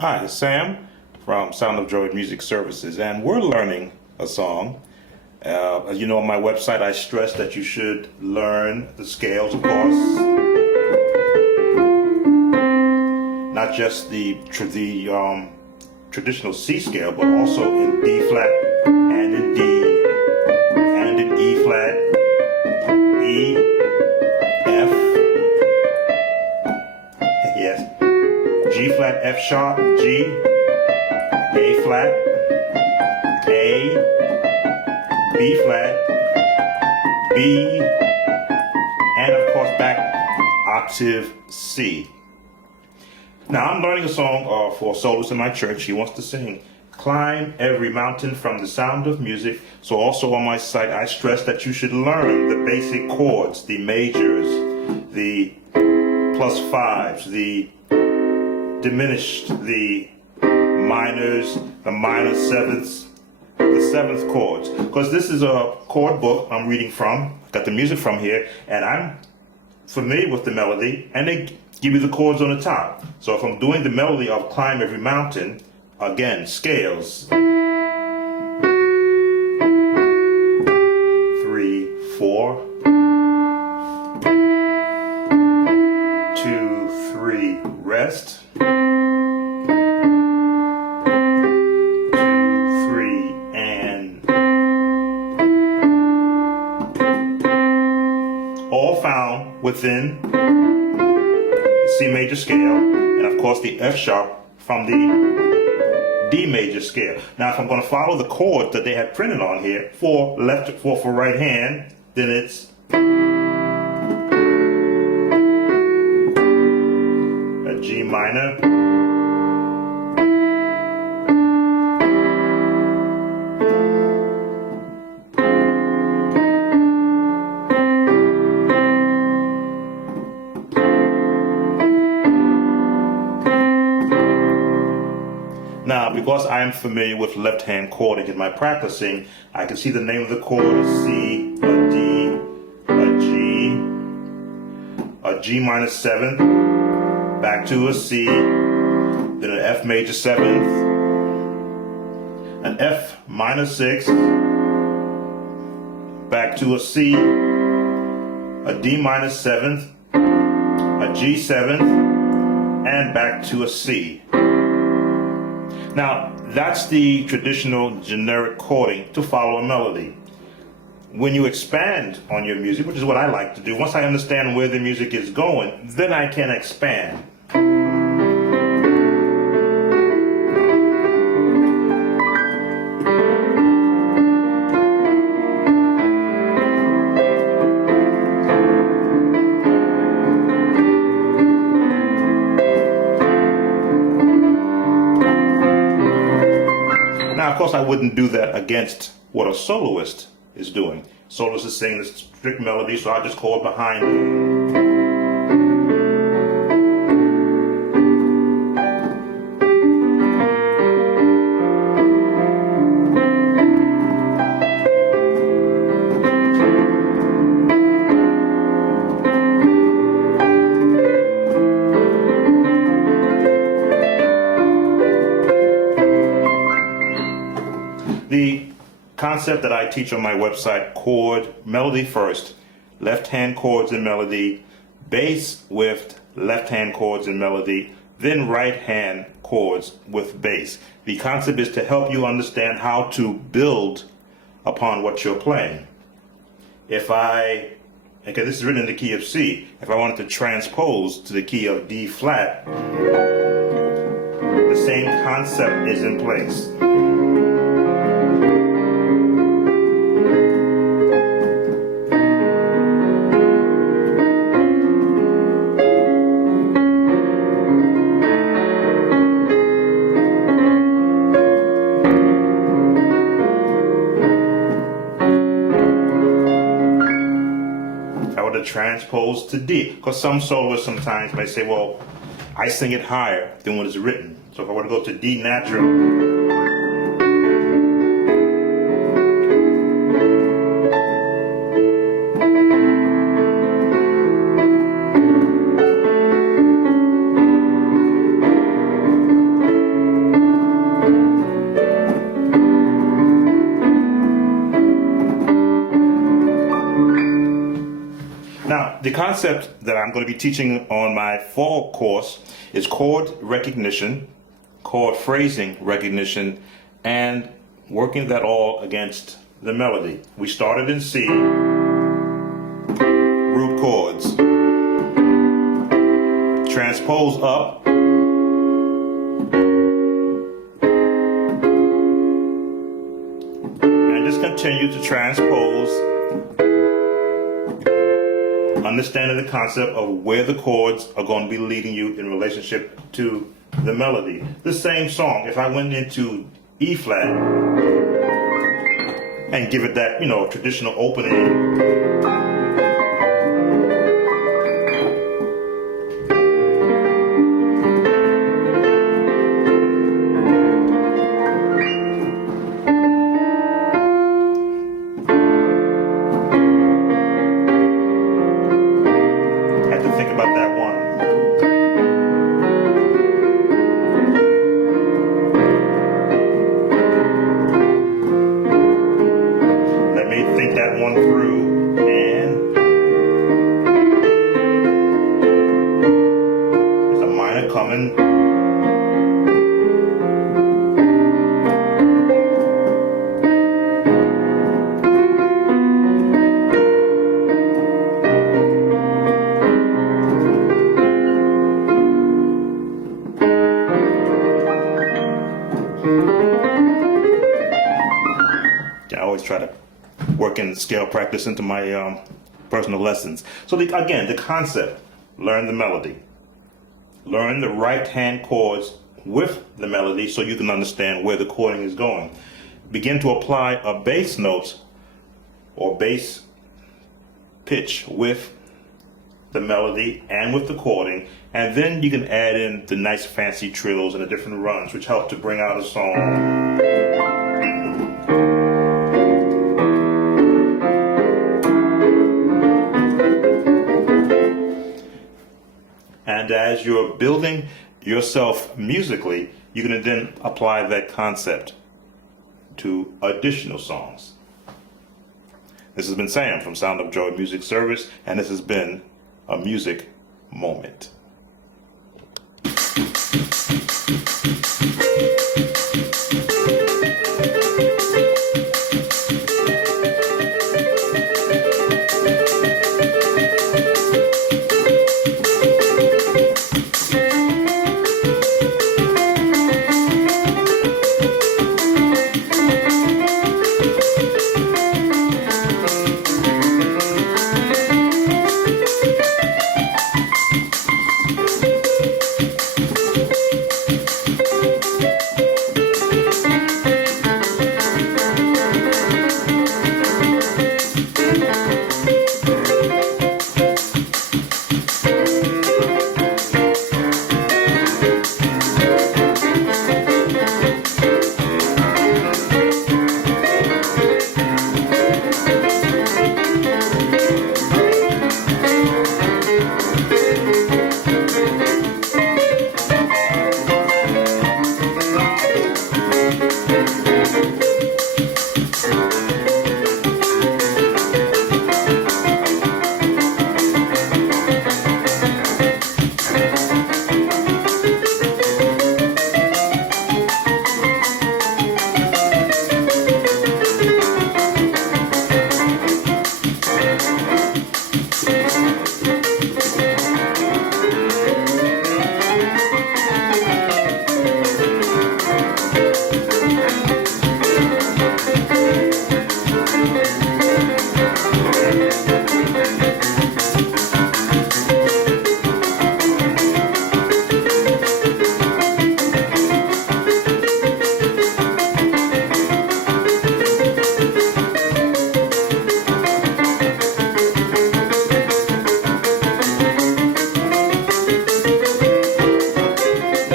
Hi, it's Sam from Sound of Joy Music Services, and we're learning a song. As you know, on my website, I stress that you should learn the scales, of course, not just the traditional C scale, but also in D flat and in D and in E flat, E, F, yes, G flat, F sharp, G, A flat, A, B flat, B, and of course back octave C. Now I'm learning a song for a soloist in my church. He wants to sing "Climb Every Mountain" from The Sound of Music. So also on my site I stress that you should learn the basic chords, the majors, the plus fives, the diminished, the minors, the minor sevenths, the seventh chords. Because this is a chord book I'm reading from, got the music from here, and I'm familiar with the melody, and they give you the chords on the top. So if I'm doing the melody of "Climb Every Mountain," again, scales. 3, 4, 2, 3, rest. 2, 3, and all found within C major scale, and of course the F sharp from the D major scale. Now if I'm going to follow the chords that they have printed on here for right hand, then it's a G minor, Now, because I am familiar with left-hand chording in my practicing, I can see the name of the chord, a C, a D, a G minor seventh, back to a C, then an F major seventh, an F minor sixth, back to a C, a D minor seventh, a G seventh, and back to a C. Now, that's the traditional generic chording to follow a melody. When you expand on your music, which is what I like to do, once I understand where the music is going, then I can expand. Now, of course, I wouldn't do that against what a soloist is doing. Soloist is singing this strict melody, so I just chord behind it. The concept that I teach on my website, chord, melody first, left-hand chords and melody, bass with left-hand chords and melody, then right-hand chords with bass. The concept is to help you understand how to build upon what you're playing. Okay, this is written in the key of C. If I wanted to transpose to the key of D flat, the same concept is in place. To transpose to D, because some soloists sometimes may say, well, I sing it higher than what is written. So if I were to go to D natural, Now, the concept that I'm going to be teaching on my fall course is chord recognition, chord phrasing recognition, and working that all against the melody. We started in C, root chords, transpose up, and just continue to transpose, understanding the concept of where the chords are going to be leading you in relationship to the melody. The same song, if I went into E flat and give it that, traditional opening, I have to think about that one. Think that one through, and there's a minor coming. I always try to work in scale practice into my personal lessons. So again, the concept, learn the melody. Learn the right hand chords with the melody so you can understand where the chording is going. Begin to apply a bass note or bass pitch with the melody and with the chording, and then you can add in the nice fancy trills and the different runs, which help to bring out a song. And as you're building yourself musically, you can then apply that concept to additional songs. This has been Sam from Sound of Joy Music Service, and this has been a music moment.